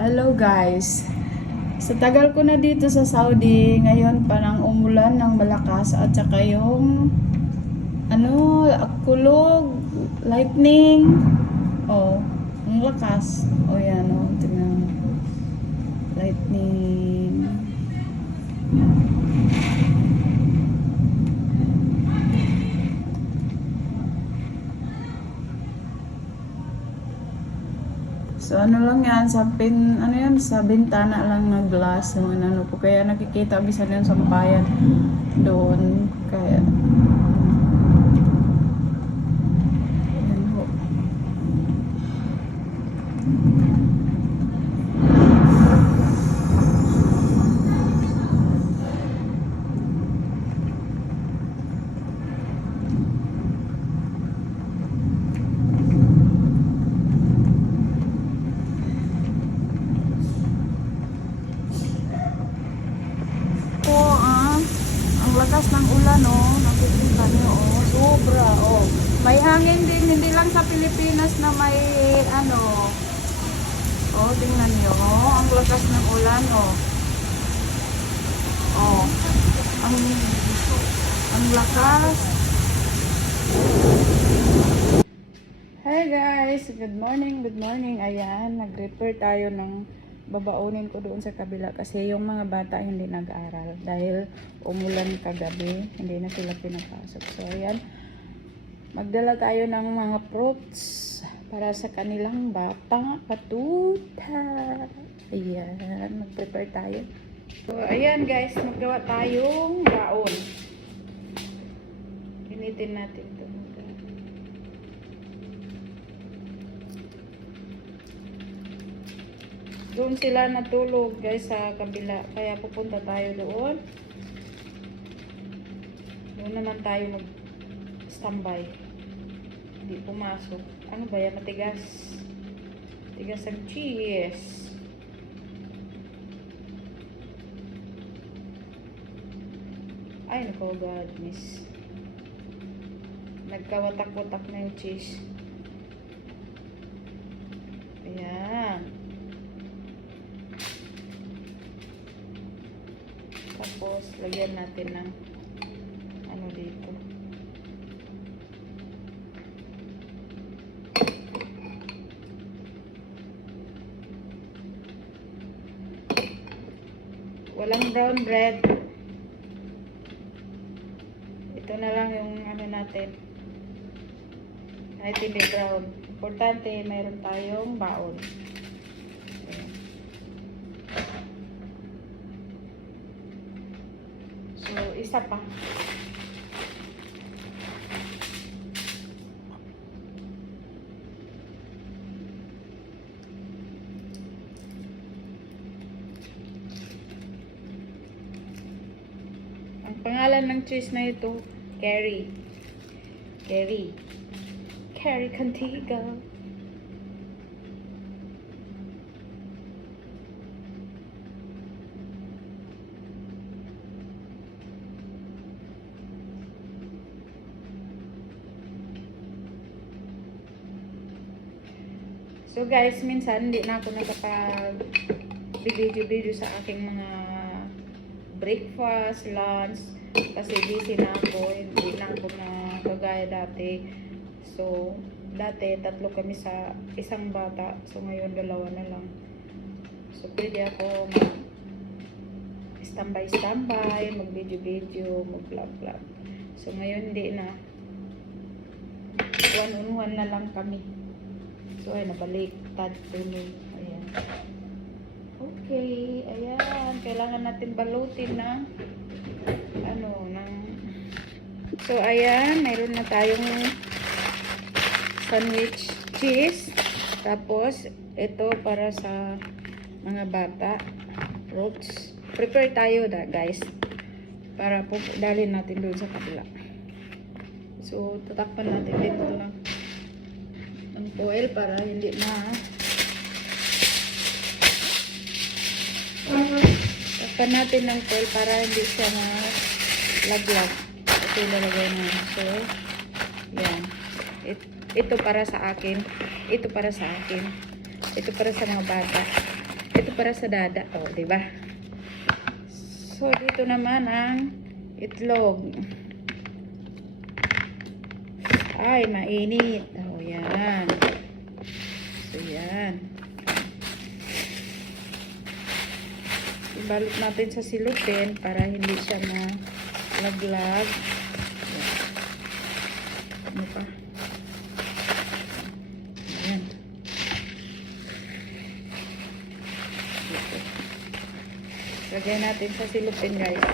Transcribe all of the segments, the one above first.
Hello guys. Sa tagal ko na dito sa Saudi, ngayon parang umulan ng malakas at saka yung kulog, lightning. Oh, ang lakas. Oh yan, oh, tingnan mo. Lightning. So ano lang yan, sa bintana lang na glass, yung ano po, kaya nakikita bisan yung sampayan doon, kaya yan ho. Ang lakas ng ulan, oh. Nakikita niyo, oh. Sobra, oh. May hangin din, hindi lang sa Pilipinas na may, oh, tingnan niyo, oh. Ang lakas ng ulan, oh. Oh. Ang lakas. Hi guys, good morning, good morning. Ayan, nag-repair tayo ng babaunin ko doon sa kabila kasi yung mga bata hindi nag-aaral dahil umulan kagabi, hindi na sila pinapasok. So ayan, magdala tayo ng mga fruits para sa kanilang bata patuta. Ayan, mag-prepare tayo. So ayan guys, maggawa tayong baon. Initin natin ito. Doon sila natulog guys sa kabila, kaya pupunta tayo doon. Doon naman tayo mag standby. Hindi pumasok. Ano ba yan? Matigas. Tigas ang cheese. Ay nako God miss. Nagkawatak-watak na yung cheese. Ayan. Tapos, lagyan natin ng ano dito. Walang brown bread. Ito na lang yung ano natin. Kahit hindi brown. Importante, mayroon tayong baon. So, isa pa. Ang pangalan ng cheese na ito, Kerry. Kerry. Kerry Contigo. So guys, minsan hindi na ako nakapag-video sa aking mga breakfast, lunch, kasi busy na ako, hindi na ako na kagaya dati. So, dati tatlo kami sa isang bata, so ngayon dalawa na lang. So, pwede ako mag-standby, mag-video, mag-vlog. So, ngayon hindi na. One-on-one na lang kami. So, ay, nabaliktad tuloy. Ayan. Okay, ayan. Kailangan natin balutin ng So, ayan. Mayroon na tayong sandwich cheese. Tapos, ito para sa mga bata. Fruits. Prepare tayo guys. Para po dalhin natin doon sa kabila. So, tatakpan natin dito ng foil para hindi takpan natin ng foil para hindi siya laglag. Ito ilalagay na. So, yan. Ito para sa akin. Ito para sa akin. Ito para sa mga bata. Ito para sa dada. O, diba? So, dito naman ang itlog. Ay, mainit. O, yan. So, yan. Ibalot natin sa silupin para hindi siya malaglag. Ano pa? Ayan. Lagay natin sa silupin, guys.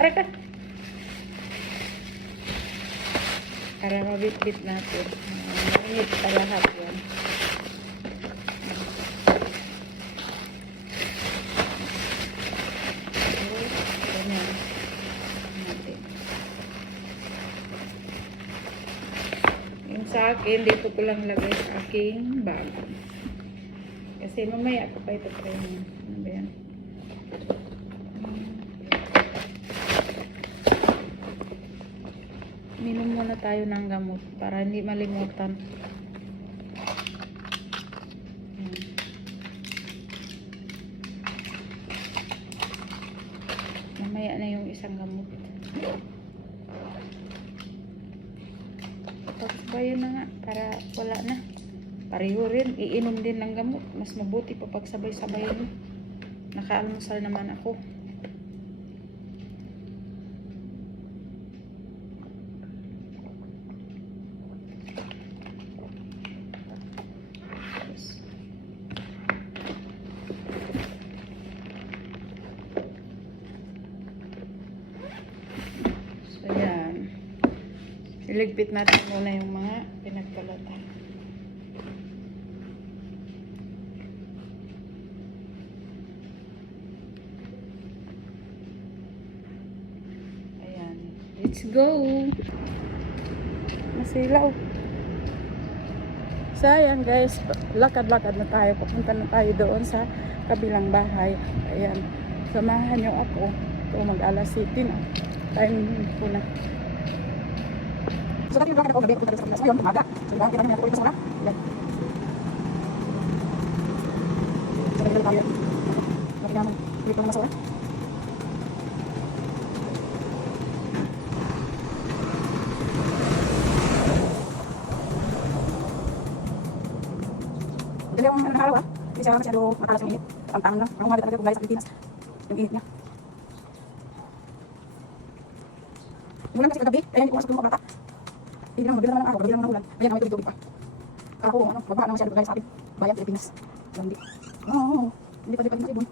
Aray ka! Para mabit-bit natin. Mainit pa lahat yan. Yung sa akin, dito ko lang lagay sa aking bag. Kasi mamaya ako pa ito try mo. Ano ba yan? Minom muna tayo ng gamot para hindi malimutan. Mamaya na yung isang gamot. Tapos ba yun na nga, para wala na. Pareho rin, iinom din ng gamot. Mas mabuti pa pag sabay-sabay yun. Nakaalmusal naman ako. So, yan. Iligpit natin muna yung mga pinagkalatan. Ayan. Let's go! Masilaw. So, ayan guys. Lakad-lakad na tayo. Pupunta na tayo doon sa kabilang bahay. Ayan. Samahan nyo ako. Ito mag-alas 7 na. Time ko na. So, dati yung lakad ako gabi. Pupunta sa kabilang ngayon. Tumaga. So, dahil kita namin ako ito sa wala. Ayan. So, dahil tayo. Laki naman. Dito na masura. Dali yung araw hindi siya masyado matalas yung init. Pantang lang. Ang umaga talaga kung galing sa Pilipinas. Yung init niya. Umulan kasi kagabi, kaya hindi ko masok yung mga bata. Hindi naman, mabila naman ang araw, mabila naman ang ulan. Kaya naman tubig-tubig pa. Kala ko, magbaha naman siya dito sa atin. Bayan, Pilipinas. Landi. Hindi pa din sa ibon.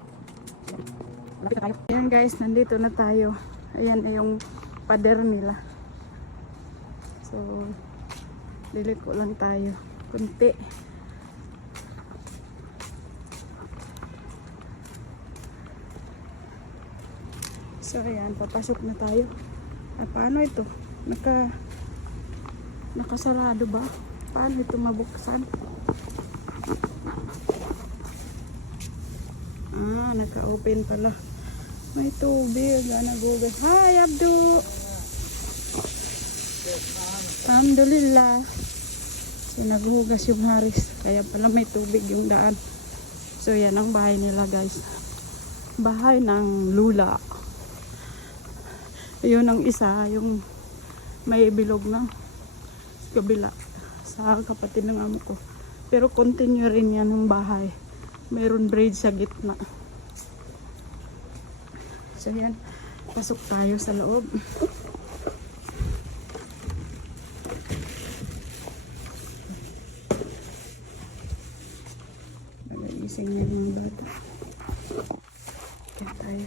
Malapit na tayo. Ayan guys, nandito na tayo. Ayan ay yung pader nila. So, liliko lang tayo. Kunti. So, ayan, papasok na tayo. Paano ito? Nakasarado ba? Paano ito mabuksan? Naka-open pala. May tubig. Nagugas. Hi, Abdu! Alhamdulillah. So, naghugas yung Haris. Kaya pala may tubig yung daan. So, yan ang bahay nila, guys. Bahay ng Lula. Ayun ang isa, yung may bilog na kabila sa kapatid ng amo ko. Pero continue rin yan ng bahay. Mayroon bridge sa gitna. So yan, pasok tayo sa loob. Nag-iising na yung mga bata. Kaya tayo.